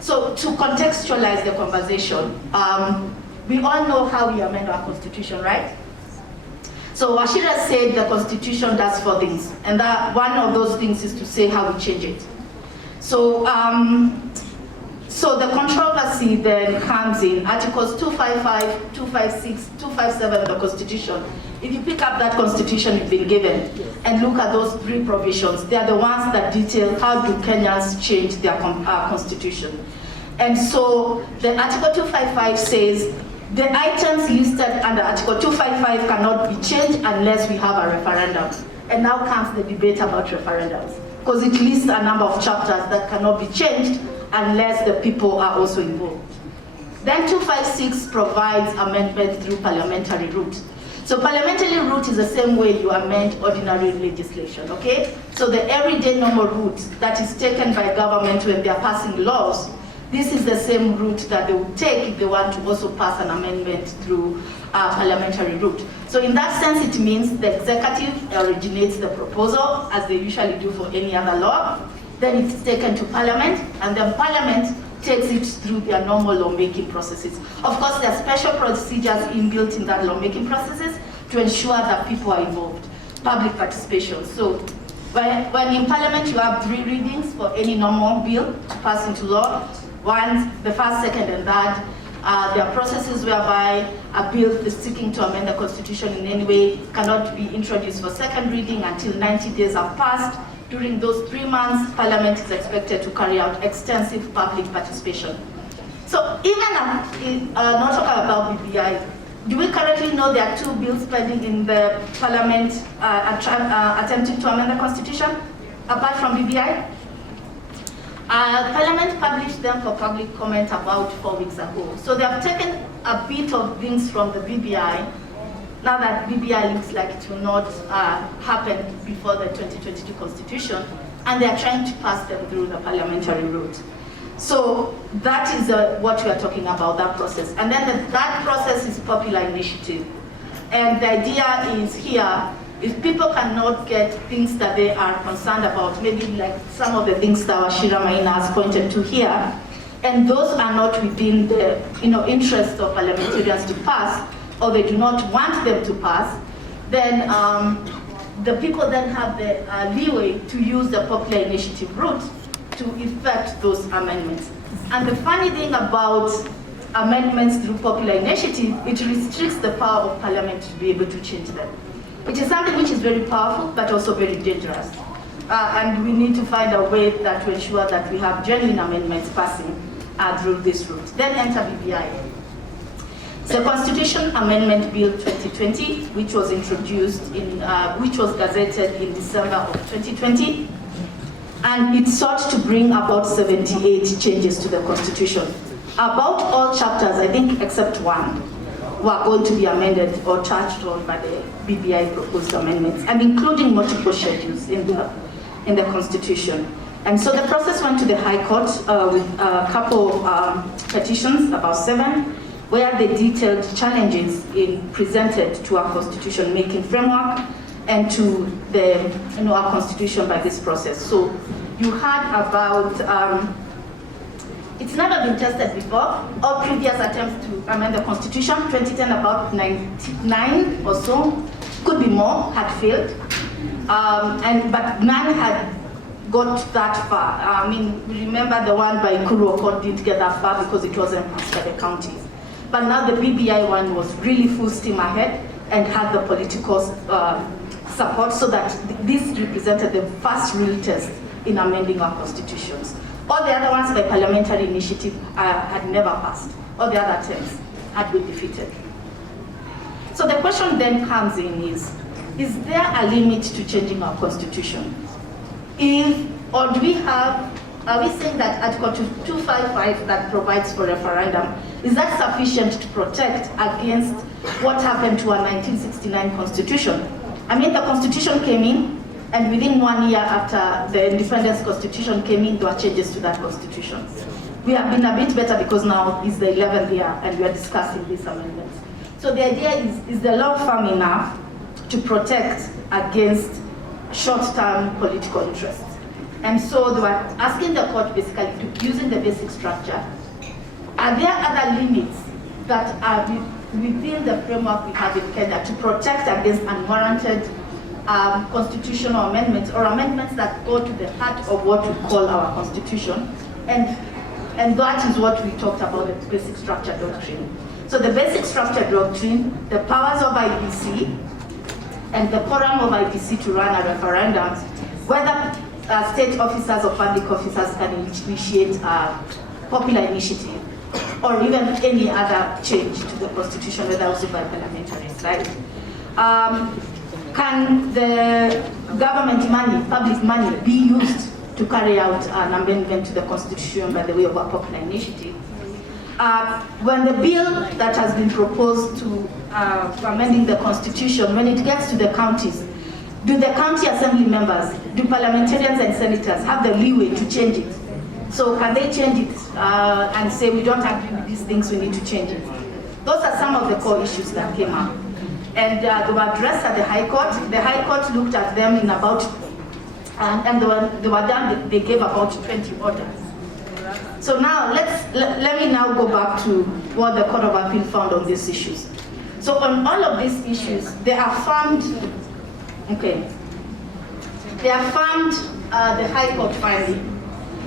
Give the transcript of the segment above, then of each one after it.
So to contextualize the conversation, we all know how we amend our constitution, right? So Wachira said the constitution does 4 things, and that one of those things is to say how we change it. So, so the controversy then comes in Articles 255, 256, 257 of the Constitution. If you pick up that Constitution you've been given and look at those 3 provisions, they are the ones that detail how do Kenyans change their constitution. And so the Article 255 says the items listed under Article 255 cannot be changed unless we have a referendum. And now comes the debate about referendums, because it lists a number of chapters that cannot be changed unless the people are also involved. Then 256 provides amendment through parliamentary route. So parliamentary route is the same way you amend ordinary legislation, okay? So the everyday normal route that is taken by government when they are passing laws, this is the same route that they would take if they want to also pass an amendment through parliamentary route. So in that sense, it means the executive originates the proposal, as they usually do for any other law. Then it's taken to parliament, and then parliament takes it through their normal lawmaking processes. Of course, there are special procedures inbuilt in that lawmaking processes to ensure that people are involved, public participation. So when in parliament you have 3 readings for any normal bill to pass into law, one, the first, second, and third. There are processes whereby a bill is seeking to amend the constitution in any way cannot be introduced for second reading until 90 days have passed. During those 3 months, Parliament is expected to carry out extensive public participation. So even not talking about BBI, do we currently know there are 2 bills pending in the Parliament attempting to amend the constitution, apart from BBI? Parliament published them for public comment about 4 weeks ago. So they have taken a bit of things from the BBI. Now that BBI looks like it will not happen before the 2022 constitution, and they are trying to pass them through the parliamentary route. So that is what we are talking about, that process. And then that process is popular initiative. And the idea is here, if people cannot get things that they are concerned about, maybe like some of the things that Wachira Maina has pointed to here, and those are not within the interest of parliamentarians to pass, or they do not want them to pass, then the people then have the leeway to use the popular initiative route to effect those amendments. And the funny thing about amendments through popular initiative, it restricts the power of parliament to be able to change them, which is something which is very powerful, but also very dangerous. And we need to find a way to ensure that we have genuine amendments passing through this route. Then enter BBI. The Constitution Amendment Bill 2020, which was introduced which was gazetted in December of 2020, and it sought to bring about 78 changes to the Constitution. About all chapters, I think except one, were going to be amended or touched on by the BBI proposed amendments, and including multiple schedules in the Constitution. And so the process went to the High Court with a couple petitions, about 7, where they detailed challenges presented to our constitution-making framework and to our constitution by this process. So you had about, it's never been tested before. All previous attempts to amend the constitution, 2010 about 99 or so, could be more, had failed. But none had got that far. I mean, remember the one by Kuru Okot didn't get that far because it wasn't passed by the counties. But now the BBI one was really full steam ahead and had the political support, so that this represented the first real test in amending our constitutions. All the other ones by parliamentary initiative had never passed. All the other attempts had been defeated. So the question then comes in is there a limit to changing our constitution? Are we saying that Article 255 that provides for referendum, is that sufficient to protect against what happened to our 1969 constitution? I mean, the constitution came in, and within 1 year after the independence constitution came in, there were changes to that constitution. We have been a bit better because now it's the 11th year and we are discussing these amendments. So the idea is the law firm enough to protect against short-term political interests? And so they were asking the court basically to, using the basic structure, are there other limits that are within the framework we have in Kenya to protect against unwarranted constitutional amendments or amendments that go to the heart of what we call our constitution? And that is what we talked about, the basic structure doctrine. So the basic structure doctrine, the powers of IBC, and the quorum of IBC to run a referendum, whether state officers or public officers can initiate a popular initiative, or even any other change to the constitution, whether also by parliamentaries, right? Can the government money, public money, be used to carry out an amendment to the constitution by the way of a popular initiative? When the bill that has been proposed to amending the constitution, when it gets to the counties, do the county assembly members, do parliamentarians and senators have the leeway to change it? So can they change it and say, we don't agree with these things, we need to change it? Those are some of the core issues that came up. And they were addressed at the High Court. The High Court looked at them in about, and they were done, they gave about 20 orders. So now, let me now go back to what the Court of Appeal found on these issues. So on all of these issues, they affirmed, they affirmed the High Court finding.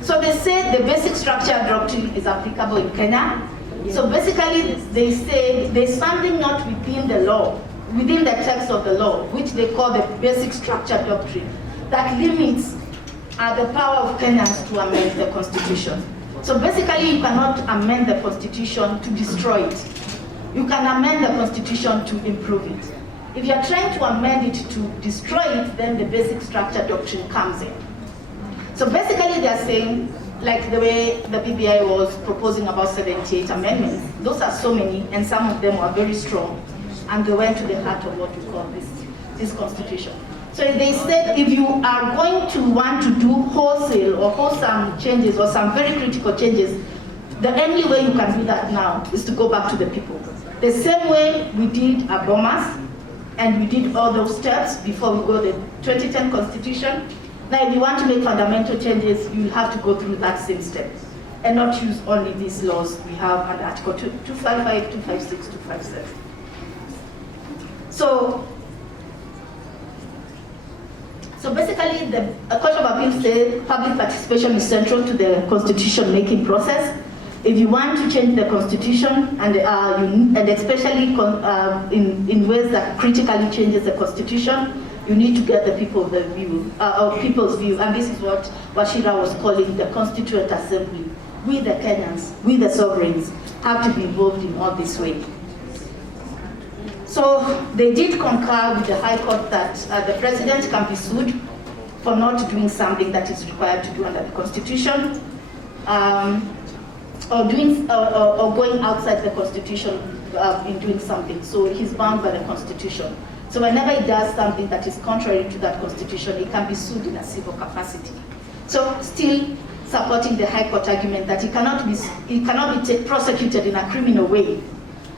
So they said the basic structure doctrine is applicable in Kenya. So basically, they say there's something not within the law, within the text of the law, which they call the basic structure doctrine, that limits the power of Kenyans to amend the constitution. So basically, you cannot amend the constitution to destroy it. You can amend the constitution to improve it. If you're trying to amend it to destroy it, then the basic structure doctrine comes in. So basically, they're saying, like the way the BBI was proposing about 78 amendments, those are so many, and some of them were very strong, and they went to the heart of what we call this constitution. So they said, if you are going to want to do wholesale or wholesome changes or some very critical changes, the only way you can do that now is to go back to the people. The same way we did at Bomas, and we did all those steps before we go to the 2010 constitution. Now, if you want to make fundamental changes, you'll have to go through that same step and not use only these laws we have under Article 255, 256, 257. So basically, the Court of Appeal said public participation is central to the constitution-making process. If you want to change the constitution, and especially in ways that critically changes the constitution, you need to get the people's view, and this is what Wachira was calling the Constituent Assembly. We the Kenyans, we the sovereigns, have to be involved in all this way. So they did concur with the High Court that the president can be sued for not doing something that is required to do under the Constitution, or going outside the Constitution in doing something. So he's bound by the Constitution. So whenever he does something that is contrary to that constitution, he can be sued in a civil capacity. So still supporting the High Court argument that he cannot be prosecuted in a criminal way,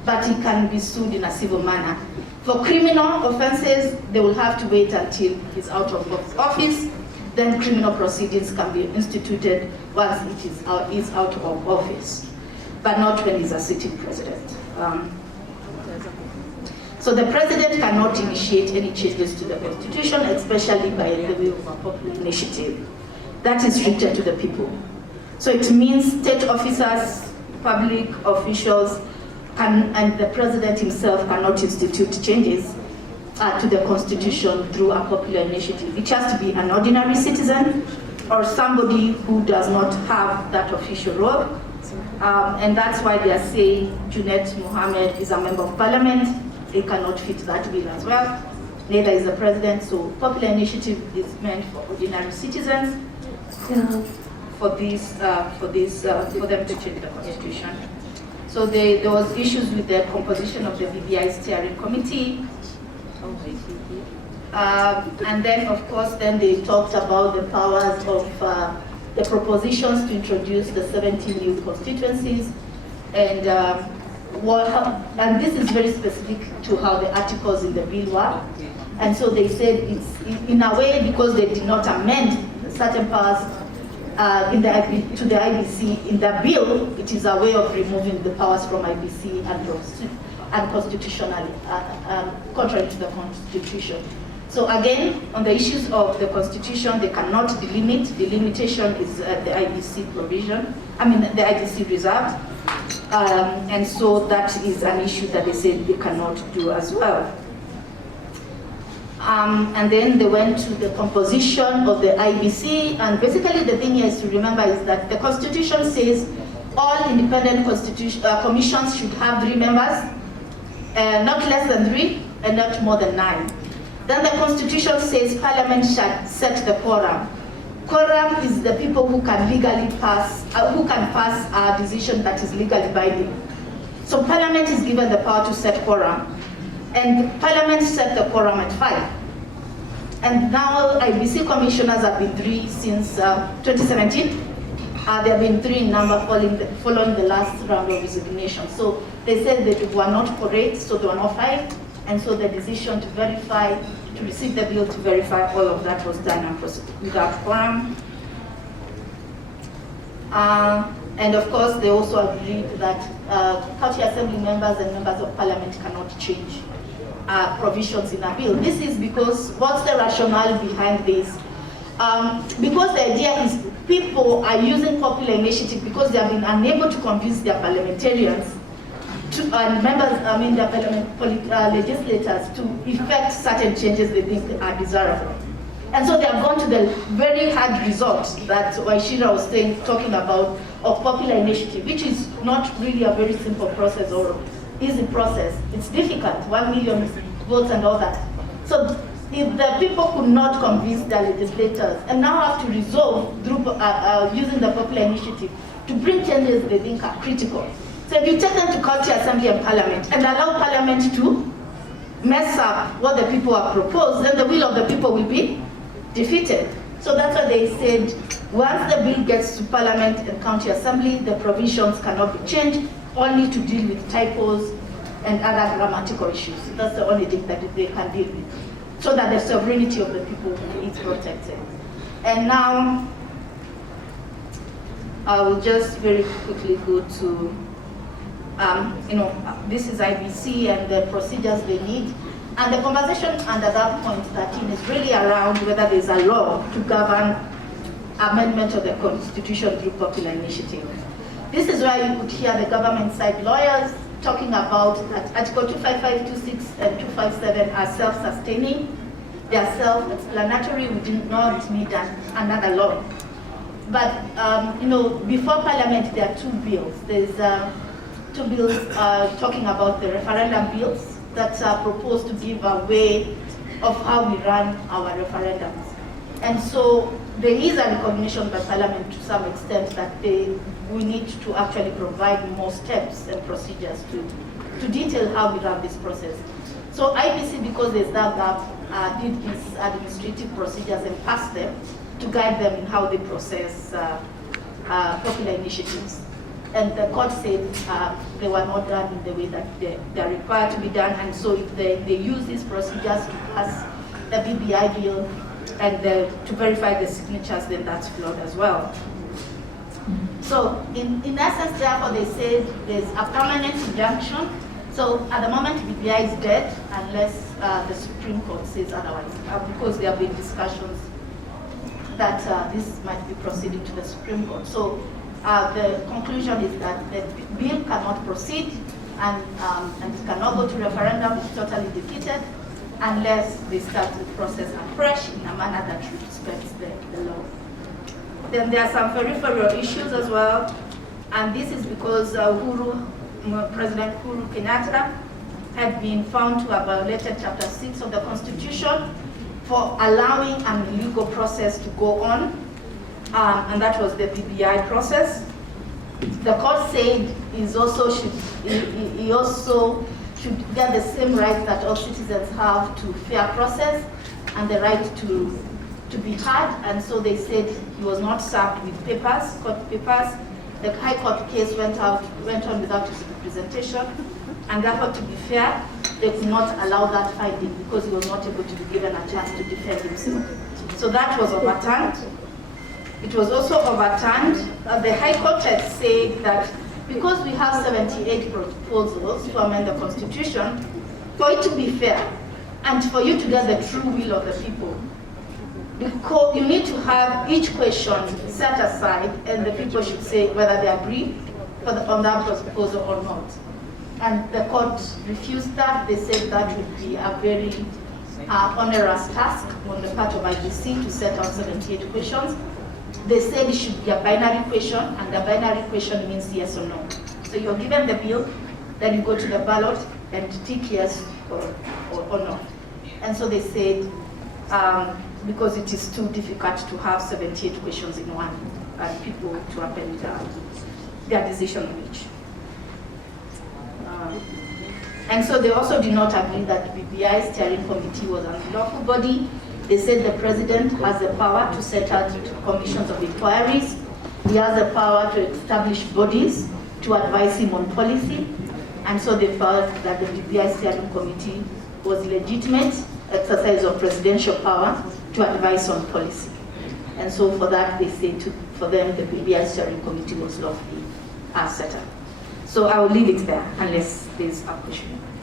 but he can be sued in a civil manner. For criminal offenses, they will have to wait until he's out of office. Then criminal proceedings can be instituted once it is out of office, but not when he's a sitting president. So the president cannot initiate any changes to the constitution, especially by the way of a popular initiative. That is restricted to the people. So it means state officers, public officials, and the president himself cannot institute changes to the constitution through a popular initiative. It has to be an ordinary citizen or somebody who does not have that official role. And that's why they are saying Junet Mohammed is a member of parliament. They cannot fit that bill as well. Neither is the president. So popular initiative is meant for ordinary citizens for them to change the constitution. So there was issues with the composition of the BBI steering committee. And then, of course, they talked about the powers of the propositions to introduce the 17 new constituencies, and this is very specific to how the articles in the bill were. And so they said it's in a way, because they did not amend the certain powers to the IBC. In the bill, it is a way of removing the powers from IBC and constitutionally, contrary to the Constitution. So again, on the issues of the Constitution, they cannot delimit. The limitation is the IBC provision, the IBC reserved. And so that is an issue that they said they cannot do as well. And then they went to the composition of the IBC, and basically the thing is to remember is that the Constitution says all independent commissions should have 3 members, not less than 3, and not more than 9. Then the Constitution says Parliament shall set the quorum. Quorum is the people who can legally pass, a decision that is legally binding. So Parliament is given the power to set quorum, and Parliament set the quorum at 5. And now IBC commissioners have been 3 since 2017. There have been 3 in number following the last round of resignation. So they said that they were not correct, so there were not 5. And so the decision to verify, to receive the bill to verify all of that was done and without quorum. And of course, they also agreed that county assembly members and members of parliament cannot change provisions in a bill. This is because, what's the rationale behind this? Because the idea is people are using popular initiative because they have been unable to convince their parliamentarians and members, their legislators to effect certain changes they think are desirable. And so they have gone to the very hard resort that Waishira was talking about of popular initiative, which is not really a very simple process or easy process. It's difficult, 1 million votes and all that. So if the people could not convince their legislators and now have to resolve through using the popular initiative to bring changes they think are critical. So if you take them to county assembly and parliament and allow parliament to mess up what the people have proposed, then the will of the people will be defeated. So that's why they said once the bill gets to parliament and county assembly, the provisions cannot be changed, only to deal with typos and other grammatical issues. That's the only thing that they can deal with, so that the sovereignty of the people is protected. And now I will just very quickly go to this is IBC and the procedures they need. And the conversation under that point 13 is really around whether there's a law to govern amendment of the Constitution through popular initiative. This is why you would hear the government side lawyers talking about that Article 255, 26, and 257 are self-sustaining. They are self-explanatory. We do not need another law. But before Parliament, there are 2 bills. There's 2 bills talking about the referendum bills that are proposed to give a way of how we run our referendums. And so there is a recognition by Parliament to some extent that we need to actually provide more steps and procedures to detail how we run this process. So IBC, because there's that gap, did these administrative procedures and passed them to guide them in how they process popular initiatives. And the court said they were not done in the way that they're required to be done, and so if they use these procedures to pass the BBI bill and to verify the signatures, then that's flawed as well. So in essence, therefore, they said there's a permanent injunction. So at the moment, BBI is dead unless the Supreme Court says otherwise, because there have been discussions that this might be proceeding to the Supreme Court. So the conclusion is that the bill cannot proceed and it cannot go to referendum. It's totally defeated unless they start the process afresh in a manner that respects the law. Then there are some peripheral issues as well, and this is because President Uhuru Kenyatta had been found to have violated Chapter 6 of the Constitution for allowing an illegal process to go on. And that was the BBI process. The court said he also should get the same rights that all citizens have to fair process and the right to be heard. And so they said he was not served with papers, court papers. The High Court case went on without his representation, and therefore, to be fair, they could not allow that finding because he was not able to be given a chance to defend himself. So that was overturned. It was also overturned. The High Court had said that because we have 78 proposals to amend the Constitution, for it to be fair and for you to get the true will of the people, you need to have each question set aside and the people should say whether they agree on that proposal or not. And the court refused that. They said that would be a very onerous task on the part of IBC to set out 78 questions. They said it should be a binary question, and the binary question means yes or no. So you're given the bill, then you go to the ballot and tick yes or no. And so they said, because it is too difficult to have 78 questions in one, and people to append their decision on each. And so they also did not agree that the BBI steering committee was an unlawful body. They said the president has the power to set out commissions of inquiries. He has the power to establish bodies to advise him on policy. And so they felt that the BBI steering committee was legitimate exercise of presidential power to advise on policy. And so for that, they say for them, the BBI steering committee was lawfully set up. So I will leave it there unless there's a question.